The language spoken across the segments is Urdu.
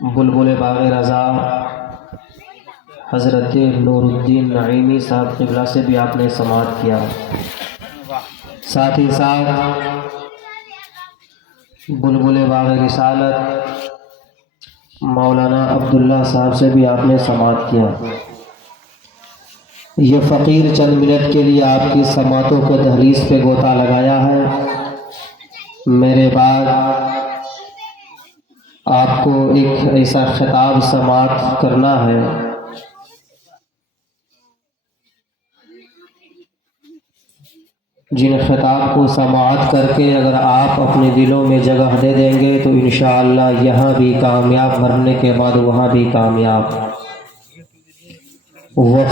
بلبل باغ رضا حضرت نور الدین نعیمی صاحب قبلہ سے بھی آپ نے سماعت کیا. ساتھ ہی ساتھ بلبل باغ رسالت مولانا عبداللہ صاحب سے بھی آپ نے سماعت کیا. یہ فقیر چند منٹ کے لیے آپ کی سماعتوں کو دہلیز پہ گوتا لگایا ہے. میرے بعد آپ کو ایک ایسا خطاب سماعت کرنا ہے جن خطاب کو سماعت کر کے اگر آپ اپنے دلوں میں جگہ دے دیں گے تو انشاءاللہ یہاں بھی کامیاب، مرنے کے بعد وہاں بھی کامیاب. وہ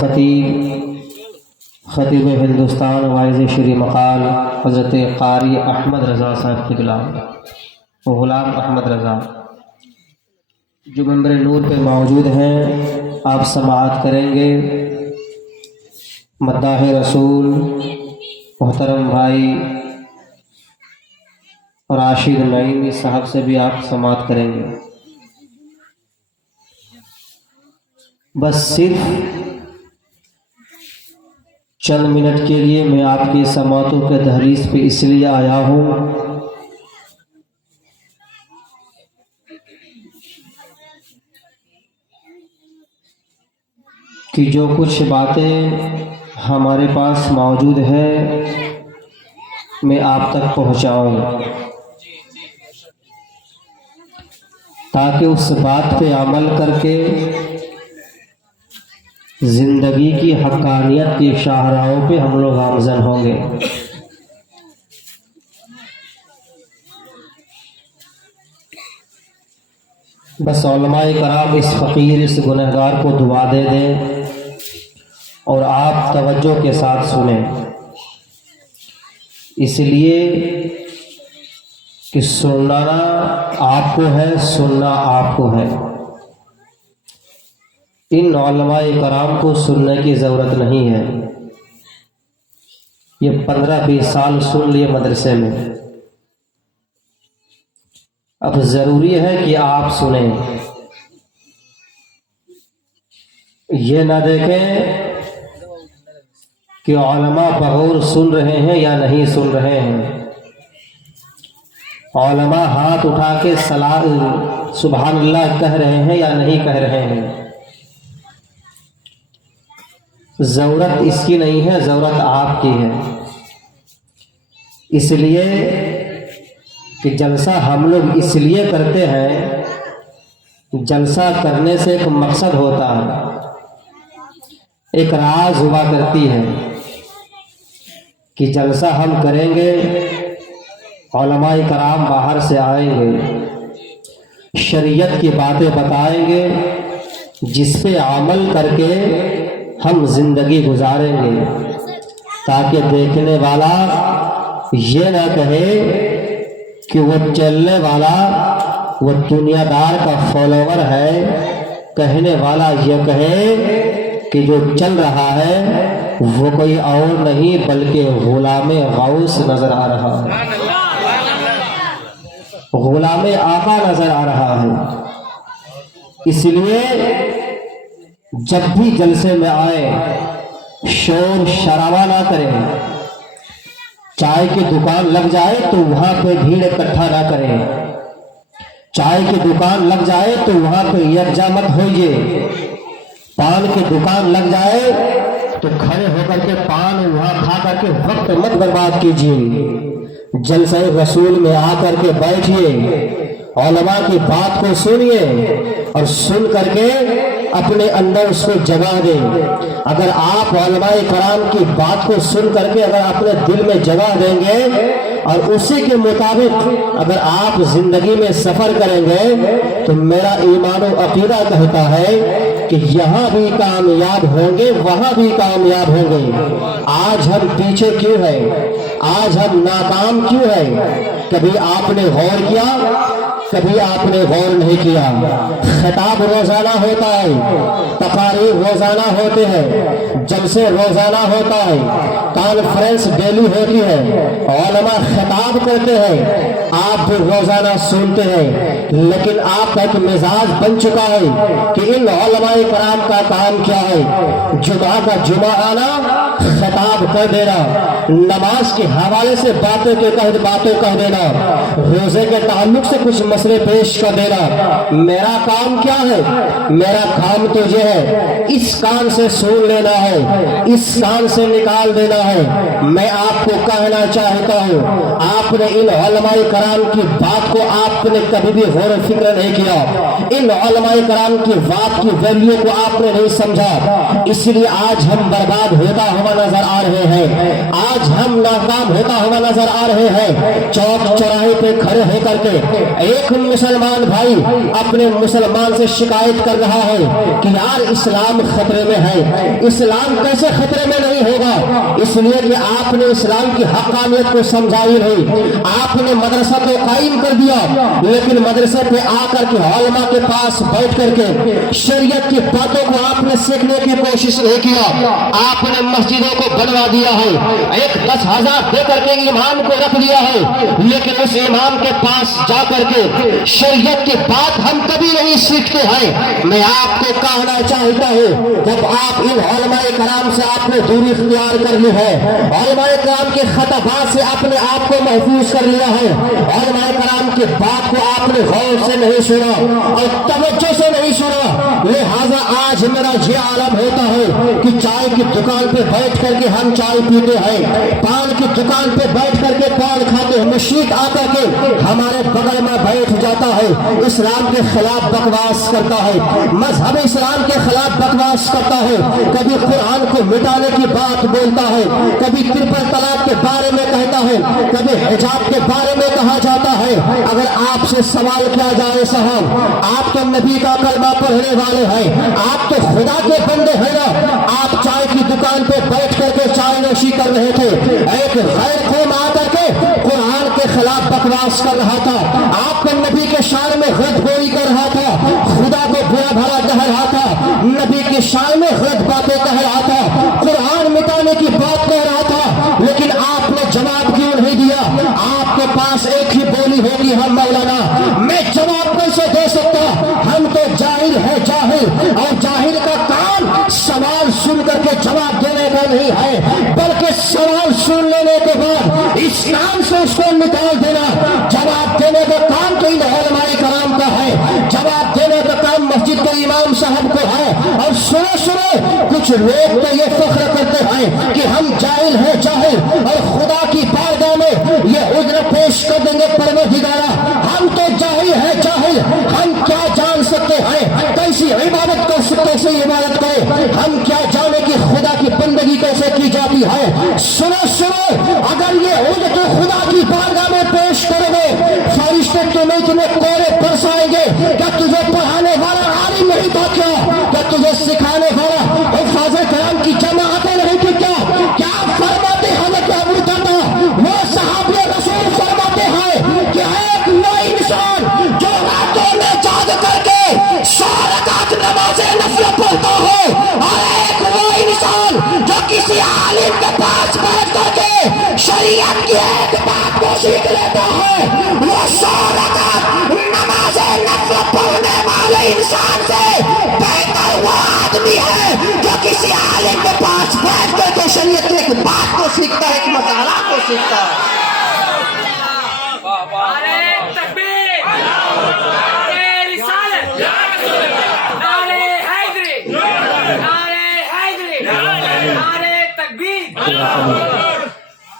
خطیب ہندوستان وائز شری مقال حضرت قاری احمد رضا صاحب قبلہ، غلام احمد رضا، جو منبر نور پہ موجود ہیں، آپ سماعت کریں گے. مداح رسول محترم بھائی راشد نعیمی صاحب سے بھی آپ سماعت کریں گے. بس صرف چند منٹ کے لیے میں آپ کی سماعتوں کے دہلیز پہ اس لیے آیا ہوں کہ جو کچھ باتیں ہمارے پاس موجود ہے میں آپ تک پہنچاؤں تاکہ اس بات پہ عمل کر کے زندگی کی حقانیت کی شاہراہوں پہ ہم لوگ گامزن ہوں گے. بس علماء کرام اس فقیر، اس گنہگار کو دعا دے دیں اور آپ توجہ کے ساتھ سنیں، اس لیے کہ سننا آپ کو ہے، سننا آپ کو ہے. ان علماء کرام کو سننے کی ضرورت نہیں ہے. یہ 15-20 سال سن لیے مدرسے میں، اب ضروری ہے کہ آپ سنیں. یہ نہ دیکھیں کہ علماء بغور سن رہے ہیں یا نہیں سن رہے ہیں. علماء ہاتھ اٹھا کے سبحان اللہ کہہ رہے ہیں یا نہیں کہہ رہے ہیں. ضرورت اس کی نہیں ہے، ضرورت آپ کی ہے. اس لیے کہ جلسہ ہم لوگ اس لیے کرتے ہیں، جلسہ کرنے سے ایک مقصد ہوتا ہے، ایک راز ہوا کرتی ہے کہ جلسہ ہم کریں گے، علماء کرام باہر سے آئیں گے، شریعت کی باتیں بتائیں گے، جس پہ عمل کر کے ہم زندگی گزاریں گے، تاکہ دیکھنے والا یہ نہ کہے کہ وہ چلنے والا وہ دنیا دار کا فالوور ہے، کہنے والا یہ کہے کہ جو چل رہا ہے وہ کوئی اور نہیں بلکہ غلام غوث نظر آ رہا ہے، غلام آقا نظر آ رہا ہے. اس لیے جب بھی جلسے میں آئے شور شرابہ نہ کریں. چائے کی دکان لگ جائے تو وہاں پہ بھیڑ اکٹھا نہ کریں. چائے کی دکان لگ جائے تو وہاں پہ یکجا مت ہوئیے. پان کی دکان لگ جائے تو کھڑے ہو کر کے پان وہاں کھا کر کے وقت مت برباد کیجیے. جلسہ رسول میں آ کر کے بیٹھیے، علماء کی بات کو سنیے اور سن کر کے اپنے اندر اس کو جگہ دیں. اگر آپ علماء کرام کی بات کو سن کر کے اگر اپنے دل میں جگہ دیں گے اور اسی کے مطابق اگر آپ زندگی میں سفر کریں گے تو میرا ایمان و عقیدہ کہتا ہے کہ یہاں بھی کامیاب ہوں گے، وہاں بھی کامیاب ہوں گے. آج ہم پیچھے کیوں ہیں؟ آج ہم ناکام کیوں ہیں؟ کبھی آپ نے غور کیا؟ کبھی آپ نے غور نہیں کیا. خطاب روزانہ ہوتا ہے، تقاریر روزانہ ہوتے ہیں، جلسے روزانہ ہوتا ہے، کانفرنس ڈیلی ہوتی ہے، علماء خطاب کرتے ہیں، آپ بھی روزانہ سنتے ہیں. لیکن آپ کا ایک مزاج بن چکا ہے کہ ان علماء کرام کا کام کیا ہے؟ جمعہ کا جمعہ آنا، خطاب کر دینا، نماز کے حوالے سے باتوں کہہ دینا، روزے کے تعلق سے کچھ مسئلے پیش کر دینا۔ میرا کام کیا ہے؟ میرا کام تو یہ ہے اس کان سے سن لینا ہے، اس کان سے نکال دینا ہے۔ میں آپ کو کہنا چاہتا ہوں، آپ نے ان علماء کرام کی بات کو آپ نے کبھی بھی غور و فکر نہیں کیا، ان علماء کرام کی بات کی ویلیو کو آپ نے نہیں سمجھا، اس لیے آج ہم برباد ہوتا ہوا نظر آ رہے ہیں، آج ہم ناکام ہوتا ہوا نظر آ رہے ہیں۔ چوک چوراہے پہ کھڑے ہو کر کے ایک مسلمان بھائی اپنے مسلمان سے شکایت کر رہا ہے کہ یار اسلام خطرے میں ہے۔ اسلام کیسے خطرے میں نہیں ہوگا؟ اس لیے کہ آپ نے اسلام کی حقانیت کو سمجھائی نہیں۔ آپ نے مدرسہ تو قائم کر دیا، لیکن مدرسے پہ آ کر کے علماء کے پاس بیٹھ کر کے شریعت کی باتوں کو آپ نے سیکھنے کی کوشش نہیں کیا۔ آپ نے مسجدوں کو بنوا دیا ہے، ایک 10,000 دے کر کے امام کو رکھ دیا ہے، لیکن اس امام کے پاس جا کر کے شریعت کی بات ہم کبھی نہیں سیکھتے ہیں۔ میں آپ کو کہنا چاہتا ہوں، جب آپ ان علماء کرام سے آپ نے دوری اختیار کر لی ہے، علماء کرام کے خطابات سے آپ نے آپ کو محفوظ کر لیا ہے، علماء کرام کی بات کو آپ نے غور سے نہیں سنا اور توجہ سے نہیں سنا، لہذا آج میرا یہ عالم ہوتا ہے کہ چائے کی دکان پہ بیٹھ کر کے ہم چائے پیتے ہیں، پان کی دکان پہ بیٹھ کر کے پان کھاتے ہیں، مشیت آ کر کے ہمارے بغل میں بیٹھ جاتا ہے، اسلام کے خلاف بکواس کرتا ہے، مذہب اسلام کے خلاف بکواس کرتا ہے، کبھی قرآن کو مٹانے کی بات بولتا ہے، کبھی ٹرپل طلاق کے بارے میں کہتا ہے، کبھی حجاب کے بارے میں کہا جاتا ہے۔ اگر آپ سے سوال کیا جائے صاحب، آپ تو نبی کا کلمہ پڑھنے والے ہیں، آپ تو خدا کے بندے ہیں نا، آپ چائے کی دکان پہ بیٹھ کر کے چائے نوشی کر رہے تھے، ایک غیر قوم آ کر کے قرآن کے خلاف بکواس کر رہا تھا، آپ کو نبی کے شان میں غلط گوئی کر رہا تھا، خدا کو برا بھلا کہہ رہا تھا، نبی کے شان میں غلط باتیں کہہ رہا تھا، قرآن مٹانے کی بات کہہ رہا تھا، لیکن آپ نے جواب کیوں نہیں دیا؟ آپ کے پاس ایک ہی بولی ہوگی، ہم مولانا میں جواب کیسے دے سکتا؟ ہم تو جاہل ہے، جاہل، اور جاہل کا کام سوال سن کر کے جواب دینے کا نہیں ہے، بلکہ سوال سن لینے کے بعد اسلام سے اس کو نکال دینا۔ جواب دینے کا کام تو ان علماء کرام کا ہے، جواب دینے کا کام مسجد کے امام صاحب کو ہے۔ اور سنو کچھ لوگ تو یہ فخر کرتے ہیں کہ ہم جاہل ہیں، جاہل، اور خدا کی بارگاہ میں یہ عذر پیش کر دیں گے، پروردگارا ہم تو جاہل ہیں، جاہل، ہم کیا جان سکتے ہیں کیسی عبادت کیسے عبادت کرے، ہم کیا جانے کہ خدا کی بندگی کیسے کی جاتی ہے۔ سنو اگر یہ عذر تو خدا کی بارگاہ میں پیش کرو گے، فرشتے تمہیں کوڑے برسائیں گے، کیا تجھے پڑھانے والا عالم نہیں تھا؟ کیا تجھے سکھانے والا حفاظ کرام کی جماعتیں نہیں تھی؟ کیا فرماتے ہیں کہ ابو دردا وہ صحابی رسول فرماتے ہیں کہ ایک وہ انسان جو راتوں میں جاگ کر کے 100 رکعت نماز نفل پڑھتا ہو، اور ایک وہ انسان جو کسی عالم کے پاس بیٹھ کر کے شریعت کی ایک بات کو سیکھ لیتا ہے، وہ 100 رکعت نماز نفل پڑھنے والے انسان سے بہتر وہ آدمی ہے جو کسی عالم کے پاس بیٹھ کر کے شریعت کی ایک بات کو سیکھتا ہے، ایک مسئلہ کو سیکھتا ہے۔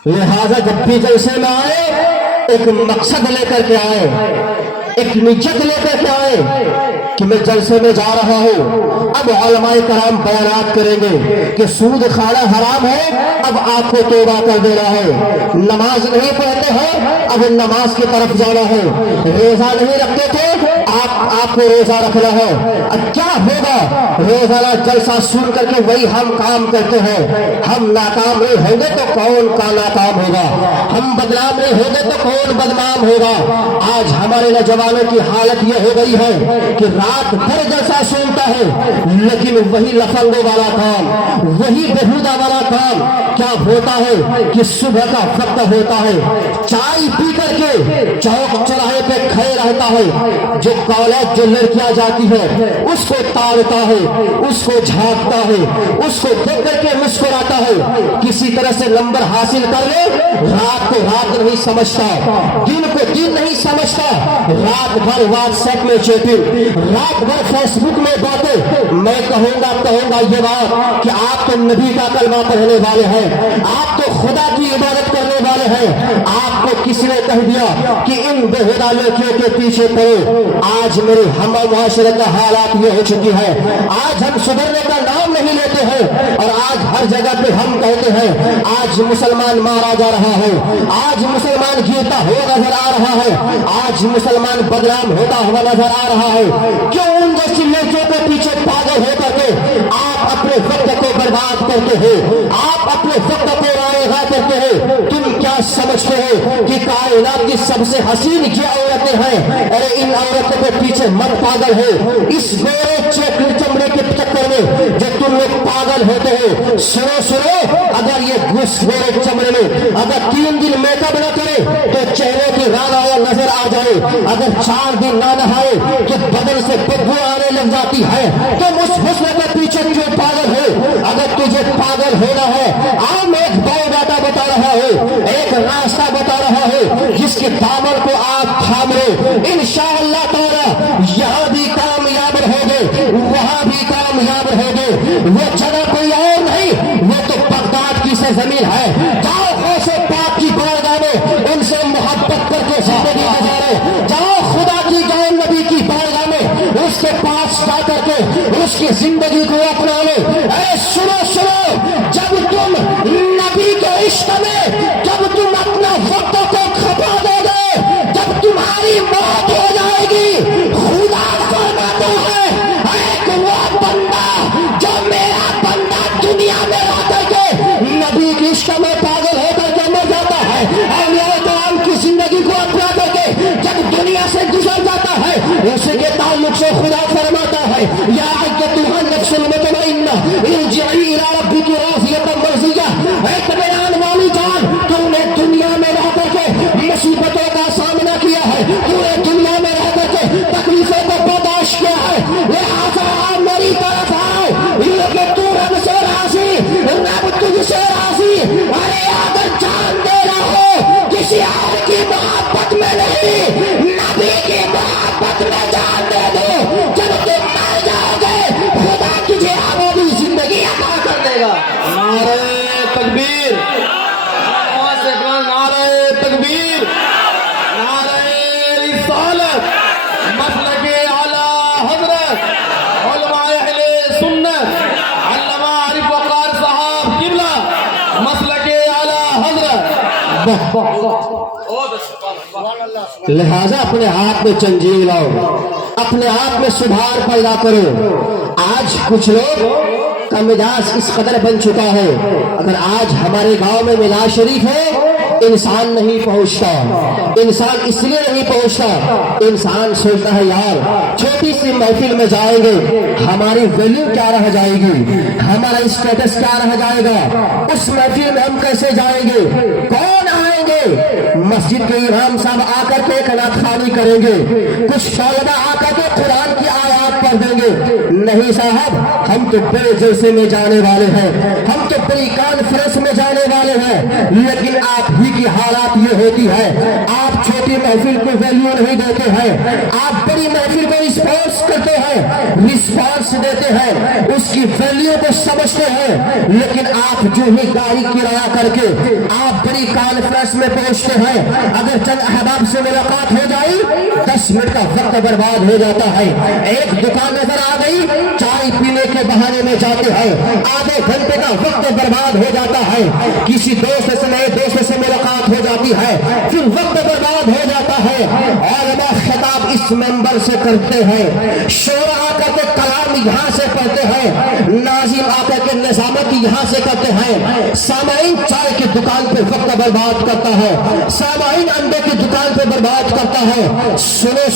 لہذا جب بھی جلسے میں آئے ایک مقصد لے کر کے آئے، ایک نیت لے کر کے آئے کہ میں جلسے میں جا رہا ہوں، اب علماء کرام بیانات کریں گے کہ سود کھانا حرام ہے، اب آپ کو توبہ کر دینا ہے، نماز نہیں پڑھتے ہیں اب نماز کی طرف جانا ہے، روزہ نہیں رکھتے تھے آپ کو روزہ رکھنا ہے۔ اب کیا ہوگا؟ روزانہ جلسہ سن کر کے وہی ہم کام کرتے ہیں، ہم ناکام نہیں ہوں گے تو کون کا ناکام ہوگا، ہم بدنام نہیں ہوں گے تو کون بدنام ہوگا۔ آج ہمارے نوجوانوں کی حالت یہ ہو گئی ہے کہ رات بھر جلسہ سنتا ہے، لیکن وہی لفنگوں والا کام، وہی بےہودہ والا کام کیا ہوتا ہے کہ صبح کا وقت ہوتا ہے، چائے پی کر کر کے چوک چوراہے پہ کھڑے رہتا ہے، جو کالج جو لڑکیاں جاتی ہے اس کو تاڑتا ہے، اس کو جھانکتا ہے، اس کو دیکھ کر کے مسکراتا ہے، کسی طرح سے نمبر حاصل کر لے، رات کو رات نہیں سمجھتا، دن کو دن نہیں سمجھتا، رات بھر واٹس ایپ میں چیٹنگ، رات بھر فیس بک میں باتیں۔ میں کہوں گا یہ بات کہ آپ تو نبی کا کلمہ پڑھنے والے ہیں، آپ تو خدا کی عبادت کرنے والے ہیں، آپ کو کسی نے کہہ دیا کہ ان بےہودہ لڑکیوں کے پیچھے پڑو۔ آج میرے ہم معاشرے کا حالات یہ ہو چکی ہے، آج ہم سدھرنے کا نام نہیں لیتے ہیں، اور آج ہر جگہ پہ ہم کہتے ہیں آج مسلمان مارا جا رہا ہے، آج مسلمان گرتا ہوا نظر آ رہا ہے، آج مسلمان بدنام ہوتا ہوا نظر آ رہا ہے۔ کیوں ان جیسی لڑکیوں کے پیچھے پاگل ہو کر کے آپ اپنے وقت کو برباد کرتے ہو، آپ اپنے وقت کو رائگاں کرتے ہو؟ تم کیا سمجھتے ہو کہ کائنات کی سب سے حسین کیا عورتیں ہیں؟ ارے ان عورتوں کے پیچھے مت پاگل ہو، اس گورے چمڑے کے چکر میں جو تم لوگ پاگل ہوتے ہو۔ سنو اگر یہ گورے چمڑے میں اگر 3 دن میک اپ نہ کرے تو چہرے کی رانایا نظر آ جائے، اگر 4 دن نہ نہائے کہ بدن سے بدبو آنے لگ جاتی ہے، تم اس حسن کے پیچھے کیوں پاگل ہو؟ اگر تجھے پاگل ہونا ہے آؤ میں ایک بایوڈاٹا بتا رہا ہوں، ایک راستہ بتا رہا ہوں جس کے دامن کو آپ تھام لو، انشاءاللہ تعالی یہاں بھی کامیاب رہوگے، وہاں بھی کامیاب رہوگے۔ وہ جگہ کوئی اور نہیں، وہ تو بغداد کی سرزمین ہے۔ جاؤ غوث پاک کی بارگاہ میں ان سے محبت کر کے زندگی گزارو، جاؤ خدا کی جاؤ نبی کی بارگاہ میں اس کے پاس جا کر کے اس کی زندگی کو اپنا لو۔ اے سنو، جب تم نبی کے عشق میں جب تم اپنا وقت کو کھپا دو گے، جب تمہاری موت ہو جائے گی، خدا فرماتا ہے ایک وہ بندہ جو میرا بندہ دنیا میں آ کر کے نبی کے عشق میں پاگل ہو کر کے مر جاتا ہے، اولیاء کرام کی زندگی کو اپنا کر کے جب دنیا سے گزر جاتا ہے، اسی کے تعلق سے خدا فرماتا ہے یا ایتھا النفس المطمئنہ ارجعی الی ربک راضیۃ مرضیہ۔ اے اطمینان والی جان، تم نے دنیا میں رہ کر کے مصیبتوں کا سامنا کیا ہے، تم نے دنیا میں رہ کر کے تکلیفوں کو برداشت کیا ہے، لہٰذا آپ میری طرف آؤ، لیکن تو رب سے راضی، رب تجھ سے راضی۔ ارے اگر جان دینا ہو کسی اور کی محبت میں نہیں، نبی کی محبت میں جان دے دو، جب تم مر جاؤ گے خدا تجھے آبادی زندگی عطا کر دے گا۔ نعرہ تکبیر، نعرہ تکبیر، نعرہ رسالت، مسلک اعلی حضرت علماء اہل سنت علامہ عارف وقار صاحب قبلہ، مسلک اعلی حضرت۔ لہذا اپنے ہاتھ میں چنجیل لاؤ، اپنے آپ میں سدھار پیدا کرو۔ آج کچھ لوگ کا مزاج اس قدر بن چکا ہے، اگر آج ہمارے گاؤں میں میلاد شریف ہے انسان نہیں پہنچتا، انسان اس لیے نہیں پہنچتا، انسان سوچتا ہے یار چھوٹی سی محفل میں جائیں گے ہماری ویلیو کیا رہ جائے گی، ہمارا اسٹیٹس کیا رہ جائے گا، اس محفل میں ہم کیسے جائیں گے، کون آئیں گے؟ مسجد کے امام صاحب آ کر کے ایک نعت خوانی کریں گے، کچھ طلبہ آ کر کے قرآن کی آیات پڑھ دیں گے۔ نہیں صاحب، ہم تو بڑے جلسے میں جانے والے ہیں، ہم تو بڑی کانفرنس میں جانے والے ہیں، لیکن آپ ہی کی حالات یہ ہوتی ہے، آپ چھوٹی محفل کو ویلیو نہیں دیتے ہیں، آپ بڑی محفل کو رسپانس کرتے ہیں، رسپانس دیتے ہیں، اس کی ویلیو کو سمجھتے ہیں، لیکن آپ جو ہی گاڑی کرایہ کر کے آپ بڑی کانفرنس میں پہنچتے ہیں، اگر چند احباب سے ملاقات ہو جائے 10 منٹ کا وقت برباد ہو جاتا ہے، ایک دکان نظر آ گئی چائے پینے کے بہانے میں جاتے ہیں، آدھے گھنٹے کا وقت برباد ہو جاتا ہے، کسی دوست سے نئے دوست سے ملاقات ہو جاتی ہے، پھر وقت برباد ہو جاتا ہے۔ علماء خطاب اس منبر سے کرتے ہیں، شعرا آ کر کے کلام یہاں سے پڑھتے ہیں، ناظم آ کر کے نظامت یہاں سے کرتے ہیں، سامعین چائے کی دکان پہ وقت برباد کرتا ہے، سامعین انڈے کی دکان پہ برباد کرتا ہے۔ سنو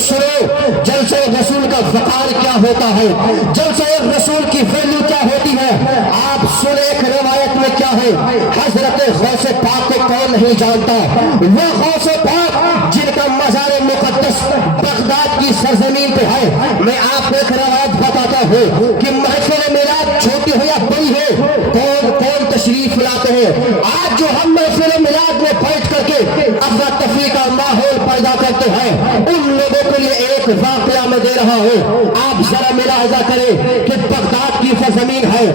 جلسہ رسول کا وقار کیا ہوتا ہے، جلسہ رسول کی ویلیو کیا ہوتی ہے، آپ سنیں ایک روایت میں کیا ہے، حضرت غوث پاک کو کون نہیں جانتا، وہ غوث پاک کا مزار مقدس بغداد کی سرزمین پہ ہے. میں آپ کو ایک روایت بتاتا ہوں کہ محفل میلاد چھوٹی ہو یا بڑی ہو, کون کون تشریف لاتے ہیں. آج جو ہم محفل میلاد میں بیٹھ کر کے افراتفری کا ماحول پیدا کرتے ہیں, ان لوگوں کے لیے ایک واقعہ میں دے رہا ہوں. آپ ذرا ملاحظہ کریں کہ بغداد کی سرزمین ہے,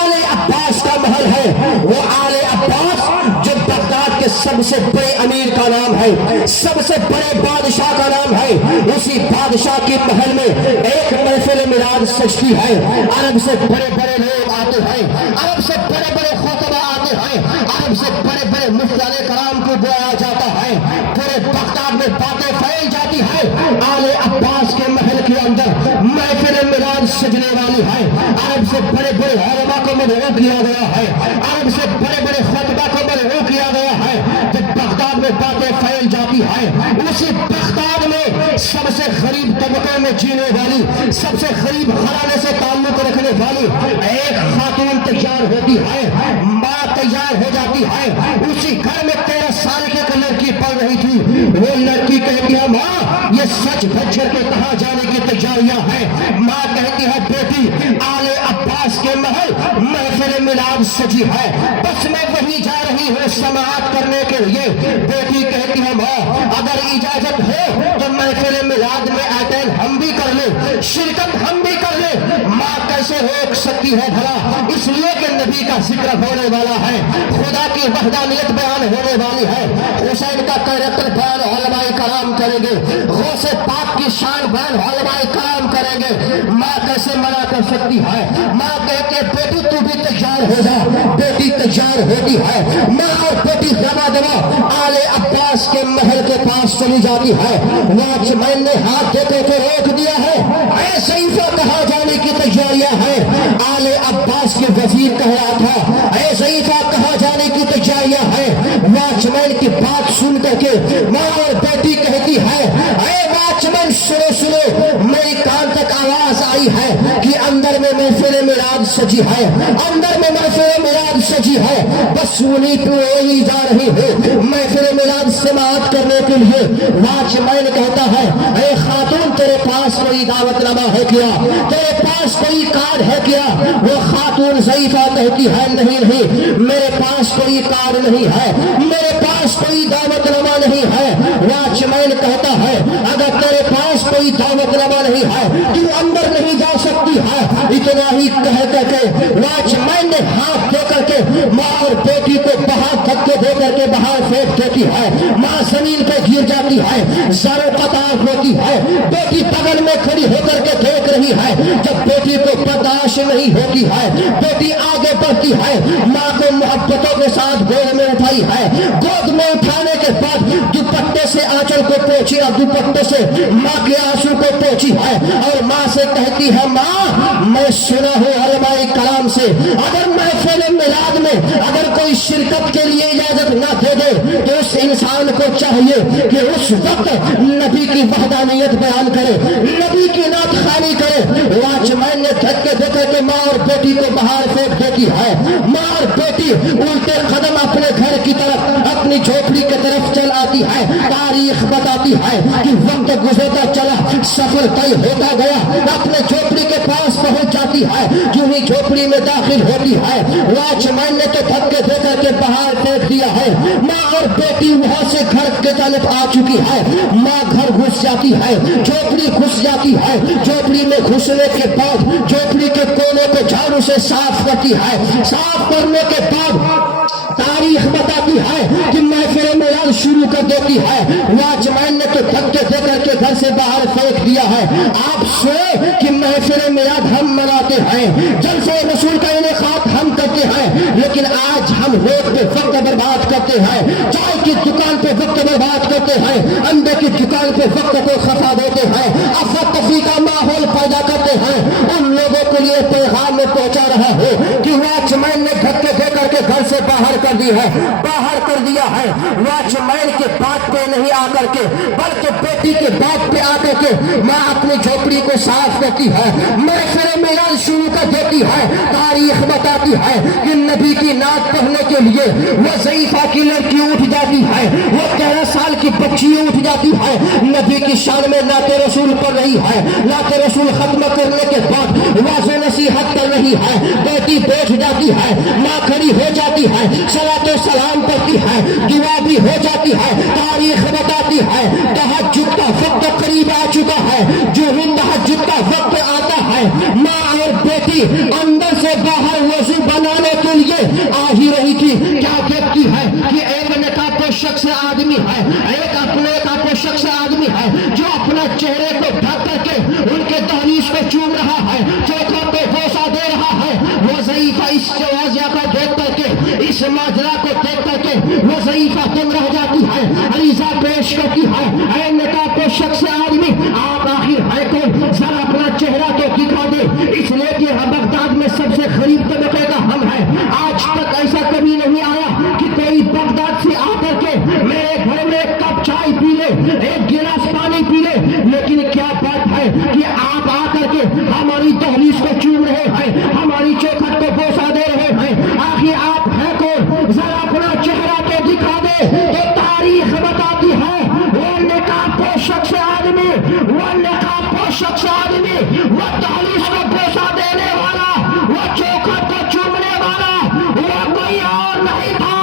آل عباس کا محل ہے. وہ آل عباس جو بغداد کے سب سے بڑے امیر کا نام ہے, سب سے بڑے بادشاہ کا نام ہے, اسی بادشاہ کے محل میں ایک محفل میلاد سجتی ہے. عرب سے بڑے بڑے لوگ آتے ہیں, عرب سے بڑے بڑے خطبہ آتے ہیں, عرب سے بڑے بڑے مفتیان کرام کو بلایا جاتا ہے. پورے بغداد میں باتیں پھیل جاتی ہے. آل عباس کے محل کے اندر محفل میلاد سجنے والی ہے. عرب سے بڑے بڑے علماء کو مدعو کیا گیا ہے, عرب سے بڑے بڑے خطبہ کو مدعو کیا گیا ہے. جب بغداد میں باتیں پھیل جاتی ہے, اسی بغداد میں سب سے غریب طبقے میں جینے والی, سب سے غریب گھرانے سے تعلق رکھنے والی ایک خاتون تیار ہوتی ہے, ماں تیار ہو جاتی ہے. اسی گھر میں 13 سال کی ایک لڑکی پڑھ رہی تھی. وہ لڑکی کہتی ہے ماں یہ سچ بچر کے کہاں جانے کی تیاریاں ہیں. ماں کہتی ہے بیٹی آل عباس کے محل محفل میلاد سجی ہے, بس میں وہی جا رہی ہوں سماعت کرنے کے لیے. بیٹی کہتی ہے ماں اگر اجازت ہو تو محفل میلاد میں اٹینڈ ہم بھی کر لیں, شرکت ہم بھی کر لیں. ماں کیسے روک سکتی ہے بھلا, اس لیے کہ نبی کا ذکر ہونے والا ہے, خدا کی وحدانیت بیان ہونے والی ہے, حسین کا کیریکٹر بیان علماء کرام کریں گے, غوث پاک کی شان بیان علماء کرام کریں گے. ماں کیسے منع کر سکتی ہے. ماں کہتی ہے بیٹی تو بھی تیار ہو جا. بیٹی تیار ہوتی ہے, ماں اور بیٹی دبا دبا آل عباس کے محل کے پاس چلی جاتی ہے. واچ مین نے ہاتھ دے کے روک دیا ہے, اے ضعیفہ کہاں جانے کی تیاریاں ہیں. آل عباس کے وزیر کہہ رہا تھا اے ضعیفہ کہاں جانے کی تیاریاں ہیں. واچ مین کی بات سن کر کے ماں اور بیٹی کہتی ہے اے واچ مین سنو سنو, میری کان تک آواز آئی ہے کہ اندر میں محفل میلاد سجی ہے, اندر میں محفل میلاد سجی ہے, بس انہیں تو وہی جا رہی ہے محفل میلاد سماعت کرنے کے لیے. واچ مین کہتا ہے اے خاتون تیرے پاس کوئی دعوت نامہ ہے کیا, تیرے پاس کوئی کارڈ ہے کیا. وہ خاتون ضعیفہ کہتی ہے نہیں نہیں میرے پاس کوئی کارڈ نہیں ہے, میرے پاس کوئی دعوت نامہ نہیں ہے. واچ مین کہتا ہے اگر تیرے پاس کوئی دعوت نامہ نہیں ہے تو اندر نہیں جا سکتی ہے. اتنا ہی کہہ کر کے واچ مین نے ہاتھ دے کر کے ماں اور بیٹی کو باہر دھکے دے کر کے باہر پھینک دیتی ہے. ماں زمین پہ گر جاتی ہے, زاروں قطار ہوتی ہے. بیٹی بغل میں کھڑی ہو کر کے دیکھ رہی ہے. جب بیٹی کو برداشت نہیں ہوتی ہے, بیٹی آگے بڑھتی ہے, ماں کو محبتوں کے ساتھ گود میں اٹھائی ہے. گود میں اٹھانے کے بعد دوپٹے سے آنچل کو پوچھی اور دوپٹے سے ماں کے آنسو کو پوچھی ہے, اور ماں سے کہتی ہے ماں میں سنا ہوں علماء کلام سے اگر محفل میلاد میں اگر کوئی شرکت کے لیے اجازت نہ دے دے تو اس انسان کو چاہیے کہ اس وقت نبی کی وحدانیت بیان کرے, نبی کی نعت خوانی کرے. واچ مین نے دھکے دے کر کے ماں اور بیٹی کو باہر پھینک دیتی ہے. ماں اور بیٹی الٹے قدم اپنے گھر کی طرف اپنی جھوپڑی کی طرف چل آتی ہے. تاریخ بتاتی ہے کہ وقت گزرتا چلا, سفر طے ہوتا گیا, اپنے جھوپڑی کے پاس پہنچ جاتی ہے. جو ہی جھوپڑی میں داخل ہوتی ہے واچ مین نے تو دھکے دے کر کے باہر پھینک دیا ہے. ماں اور بیٹی وہاں سے گھر کے طرف آ چکی ہے. ماں گھر گھس جاتی ہے, جھوپڑی گھس جاتی ہے. جھوپڑی میں گھسنے کے بعد جھوپڑی کے کونے کو جھاڑو سے صاف کرتی ہے. صاف کرنے کے بعد تاریخ بتاتی ہے کہ محفل میلاد شروع کر دیتی ہے. واچ مین نے تو دھکے دے کر کے گھر سے باہر پھینک دیا ہے. آپ سوئے کہ محفل میلاد ہم مناتے ہیں, جلسے رسول کا انعقاد ہم کرتے ہیں, لیکن آج ہم روڈ پہ وقت برباد کرتے ہیں, چائے کی دکان پہ وقت برباد کرتے ہیں, انڈے کی دکان پہ وقت کو خفا دیتے ہیں, افراتفری کا ماحول پیدا کرتے ہیں. ان لوگوں کو یہ پیغام میں پہنچا رہا ہوں کہ واچ مین نے دھکے دے کر کے گھر سے باہر کر دی ہے، باہر کر دیا ہے۔ واچ مین کے بات پہ نہیں آ کر کے بلکہ بیٹی کے بات پہ آ کر کے ماں اپنی جھوپڑی کو صاف کرتی ہے، محشر معراج شروع کر دیتی ہے۔ تاریخ بتاتی ہے کہ نبی کی نعت پڑھنے کے لیے وہ ضعیفہ کی لڑکی اٹھ جاتی ہے، وہ 13 سال کی بچی اٹھ جاتی ہے، نبی کی شان میں نعت رسول پڑھ رہی ہے۔ نعت رسول ختم کرنے کے بعد واضح نصیحت کر رہی ہے، بیٹی بیٹھ جاتی ہے، ماں کھڑی ہو جاتی ہے، صلاۃ و سلام کرتی ہے، دعا بھی ہو جاتی ہے۔ تاریخ بتاتی ہے تہجد کا وقت قریب آ چکا ہے، جو ہی تہجد کا وقت آتا ہے ماں اور بیٹی اندر سے باہر وضو بنانے کے لیے آ ہی رہی تھی، کیا دیکھتی ہے کہ ایک نقاب پوش شخص آدمی ہے، ایک اپنے نقاب پوش شخص آدمی ہے جو اپنا چہرے کو ڈھک کر کے ان کے دہلیز کو چوم رہا ہے، چوکھوں پہ بوسہ دے رہا ہے۔ وہ ضعیفہ اس واقعہ کو دیکھ کر کے، اس ماجرا کو دیکھ کر کے وہ ضعیفہ دم رہ جاتی ہے، عریضہ پیش کرتی ہے، اے نقاب پوش شخص آدمی آپ آخر ہے کون؟ ذرا اپنا چہرہ تو دکھا دے، اس لیے کہ بغداد میں سب سے غریب طبقے کا ہم ہے۔ آج تک ایسا کبھی نہیں آیا کہ کوئی بغداد سے آ کر کے میرے گھر میں ایک کپ چائے پی لے، ایک گلاس پانی پی لے، لیکن کیا بات ہے کہ آپ آ کر کے ہماری دہلیز کو چوم رہے ہیں، ہماری چوکھٹ کو بوسہ دے رہے ہیں۔ آخر آپ ہیں کون؟ ذرا اپنا چہرہ تو دکھا دے۔ تو تاریخ بتاتی ہے وہ نقاب پوش شخص آدمی، وہ نقاب پوش شخص آدمی، وہ دہلیز کو بوسہ دینے والا، وہ چوکھٹ کو چومنے والا، وہ کوئی اور نہیں تھا،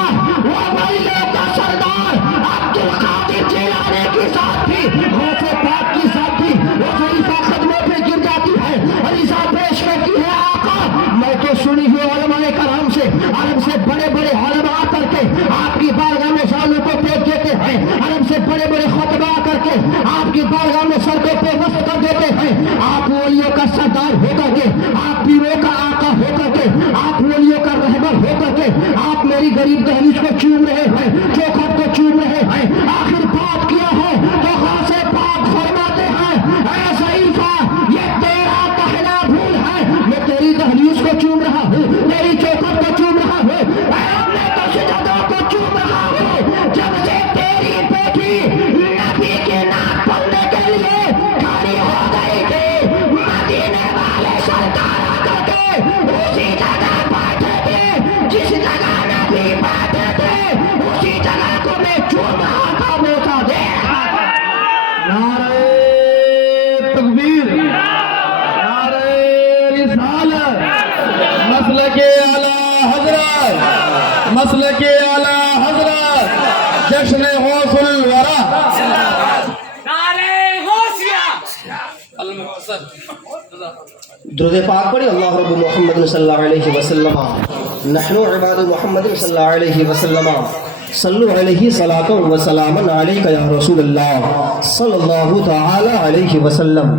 وہ ولیوں کا سردار عبد القادر جیلانی کی ذات تھی، غوث پاک کی ذات تھی۔ وہ ضعیفہ قدموں پہ گر جاتی ہے، عریضہ پیش کرتی ہے آقا میں تو سنی ہوئی علماء کرام سے، عرب سے بڑے بڑے علماء آ کر کے آپ کی بارگاہ میں سالوں کو پیش دیتے ہیں، عرب سے بڑے بڑے خطبہ آ کر کے آپ کی بارگاہ میں سر کو پیوست کر دیتے ہیں۔ آپ ولیوں کا سردار ہو کر کے، آپ پیروں کا آقا ہو کر کے، آپ ولیوں کا رہبر ہو کر کے آپ میری غریب دہلیز کو چوم رہے ہیں، چوکھٹ کو چوم رہے ہیں۔ آخر بات کیا ہے تو غوث پاک فرماتے ہیں اے ضعیفہ یہ تیرا کہنا بھول ہے، میں تیری دہلیز کو چوم رہا ہوں، تیری چوکھٹ کو چوم رہا ہوں، میں تو سجدوں کو چوم رہا ہوں۔ جب سے تیری بیٹی نبی کے نام پڑھنے کے لیے کھڑی ہو گئی تھی، مدینے والے سرکار آ کر کے اسی جگہ بیٹھے تھے جس جگہ نبی بیٹھے تھے، اسی جگہ کو میں چوم رہا تھا موقع دے۔ نعرہ تکبیر، نعرہ رسالت، مسلک اعلی حضرت، مسلک اعلی حضرت، جشن غوث الورا۔ درود پاک پڑھی اللہ رب محمد صلی اللہ علیہ وسلم، نحن عباد محمد صلی اللہ علیہ وسلم، صلو علیہ صلاۃ و سلام علیک یا رسول اللہ صلی اللہ تعالی علیہ وسلم۔